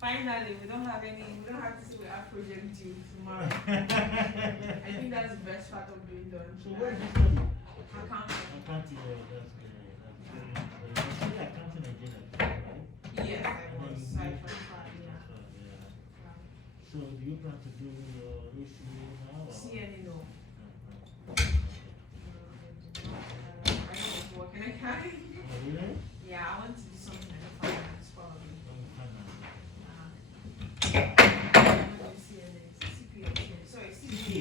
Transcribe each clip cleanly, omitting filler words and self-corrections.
Finally, we don't have to say we have project due tomorrow. I think that's the best part of being done. So where is this study? Accounting. Accounting, that's good. That's good. Accounting again, right? Yes, I was. Side from yeah. So do you plan to do your ACA now? CNA, no. I was working accounting. Oh, really? Yeah, I want to do something in the finance probably. Sorry, CPA.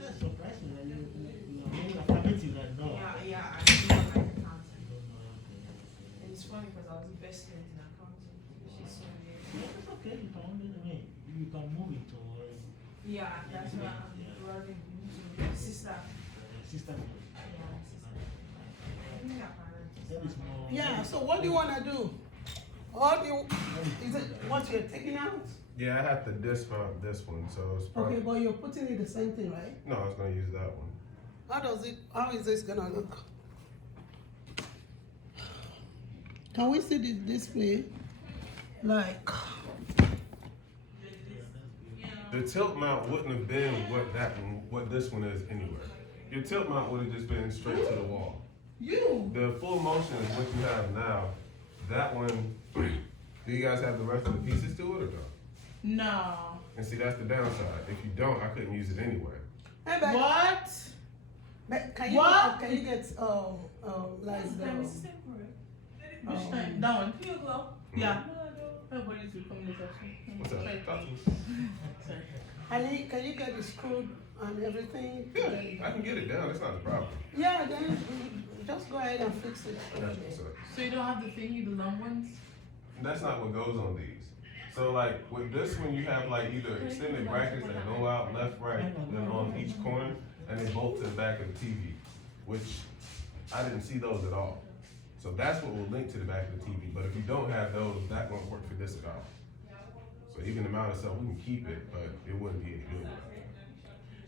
That's surprising. You're very affirmative and no. Yeah, I do like accounting. And it's funny because I was the best student in accounting, which is so weird. Yeah, that's okay. You can only you can move it to yeah, that's why I'm running to sister. Sister. Yeah, so what do you want to do? Or do you, is it what you're taking out? Yeah, I have to dismount this one, so it's probably. Okay, but you're putting it the same thing, right? No, I was gonna use that one. How is this gonna look? Can we see the display? Like, The tilt mount wouldn't have been what this one is anyway. Your tilt mount would have just been straight to the wall. The full motion is what you have now. That one, do you guys have the rest of the pieces to it or no? No. And see, that's the downside. If you don't, I couldn't use it anyway. hey, but, What? but can you What? get like Which time? That one? Yeah. Everybody's will come later. What's up? Talk to me. can you get the screw and everything? Yeah, I can get it down. It's not a problem. Yeah, then just go ahead and fix it. I got you, sir. So you don't have the thingy, the long ones? That's not what goes on these. So like with this one, you have like either extended brackets that go out left, right, then on each corner, and they bolt to the back of the TV, which I didn't see those at all. So that's what will link to the back of the TV. But if you don't have those, that won't work for this at all. So even the mount itself, we can keep it, but it wouldn't be any good.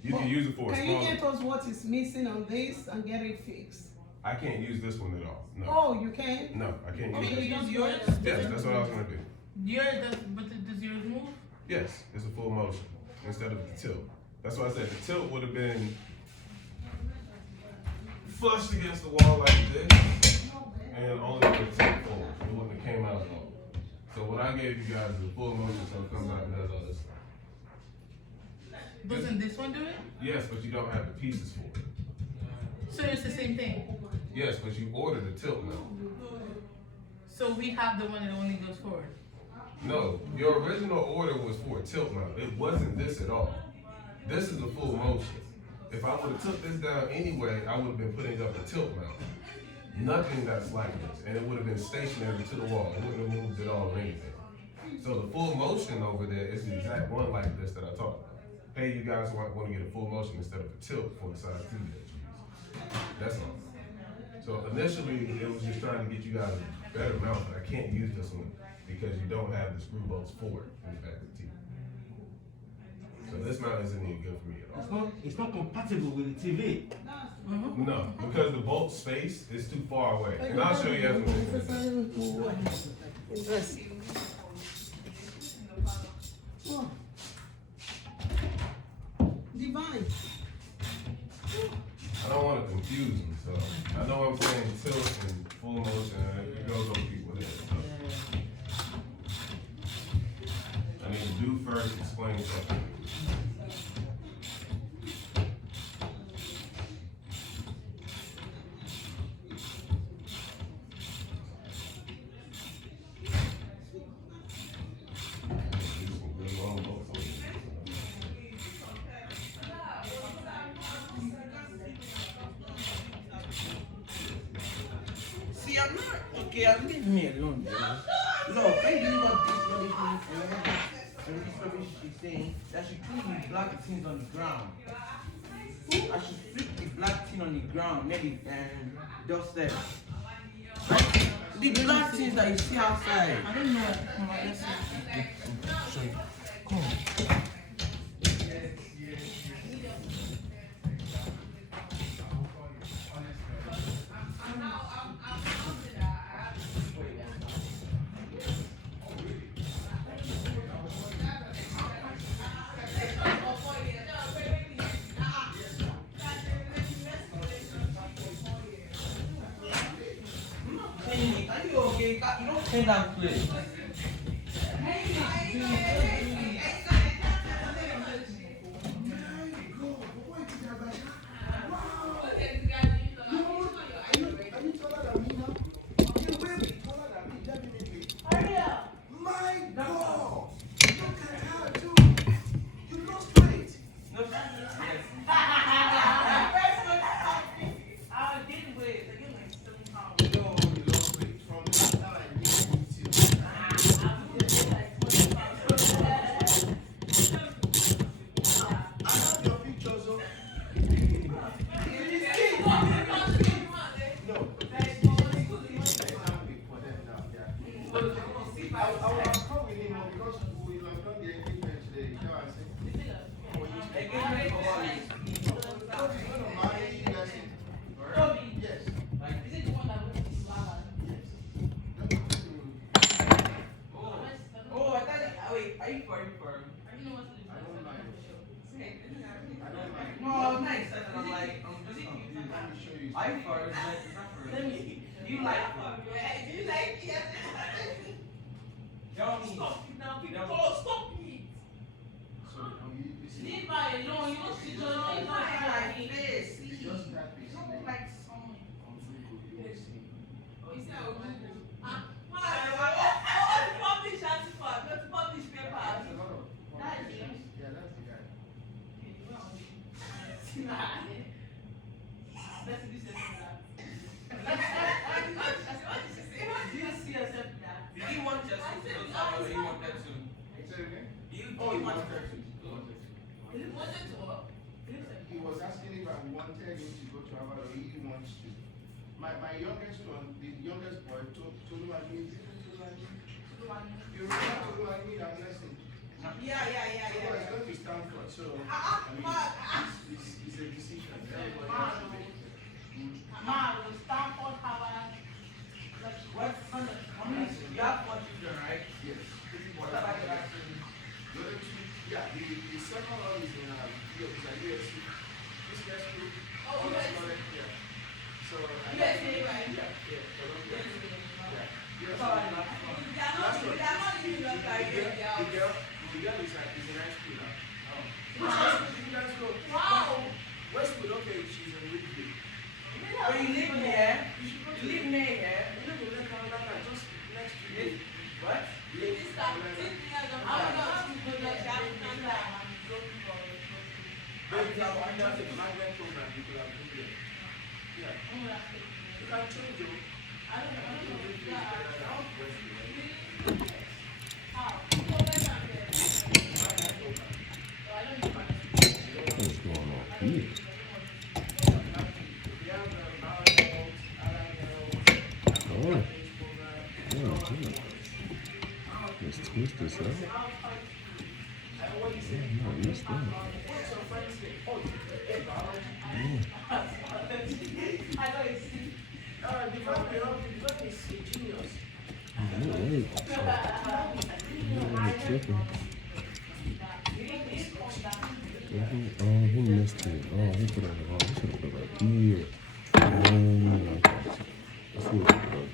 You can use it for a Can smaller. you get us what is missing on this and get it fixed? I can't use this one at all. No. Oh, you can? No, I can't use Okay, it. you use yours? Yes, that's what I was gonna do. Does yours move? Yes, it's a full motion instead of the tilt. That's why I said the tilt would have been flushed against the wall like this, and only with the tilt forward. It wouldn't have came out at all. So what I gave you guys is a full motion, so it comes out and does all this stuff. Doesn't this one do it? Yes, but you don't have the pieces for it. So it's the same thing. Yes, but you ordered a tilt mount. So we have the one that only goes forward. No, your original order was for a tilt mount. It wasn't this at all. This is a full motion. If I would have took this down anyway, I would have been putting up a tilt mount. Nothing that's like this, and it would have been stationary to the wall. It wouldn't have moved at all or anything. So the full motion over there is the exact one like this that I talked about. Hey, you guys want to get a full motion instead of a tilt for the size TV that you use. That's all. So initially, it was just trying to get you guys a better mount, but I can't use this one because you don't have the screw bolts for it in the back of the TV. So this mount isn't even good for me at all. It's not compatible with the TV. No, because the bolt space is too far away. And I'll show you everything. Oh. Divine. I don't want to confuse them, so I know I'm saying tilt and full motion, and it goes over people's heads. So I need to do first, explain something. See, I'm not okay. Leave me alone, you know. Look, maybe what this lady is and this rubbish she's saying that she put the black things on the ground. I should flip the black thing on the ground, maybe downstairs. The black things that you see outside. I don't know. Let's see. Come on. you don't clean that place. He was asking if I wanted him to go to Harvard or he wants to. My youngest one, the youngest boy, Toluwani. You remember Toluwani that lesson? Yeah. So he's going to Stanford, so it's a decision. Everybody has to make. Stanford, Harvard. You have 4 children, right? Yes. What about the last two? The other two, yeah, the second one is in USC. This guy school. Oh, USC. Yeah. So USC, right? Yeah. They are not living your career. The girl is in high school now. Which high school did you guys go? Wow. Westwood, okay, she's in Ridgeville. Oh, you live near? You live near here? You live in Lake Carolina, just next to you. What? Lake Carolina. But if you have under the magnet program, you could have been there. Yeah. You can change it. I don't know. What's going on here? Oh. Let's twist this out. Oh, no, it's done. Oh, wait. I'm tripping. He missed it. Oh, he put it on. He should have put it right here. That's what it was.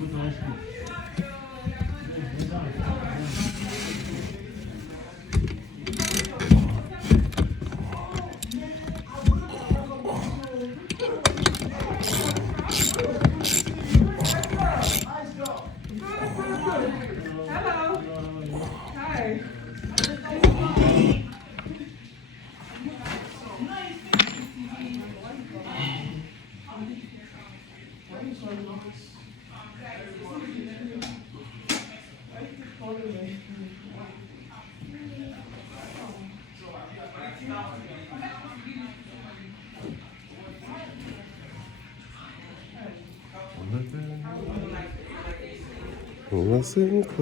put on school. Hello. Hi. Listen close.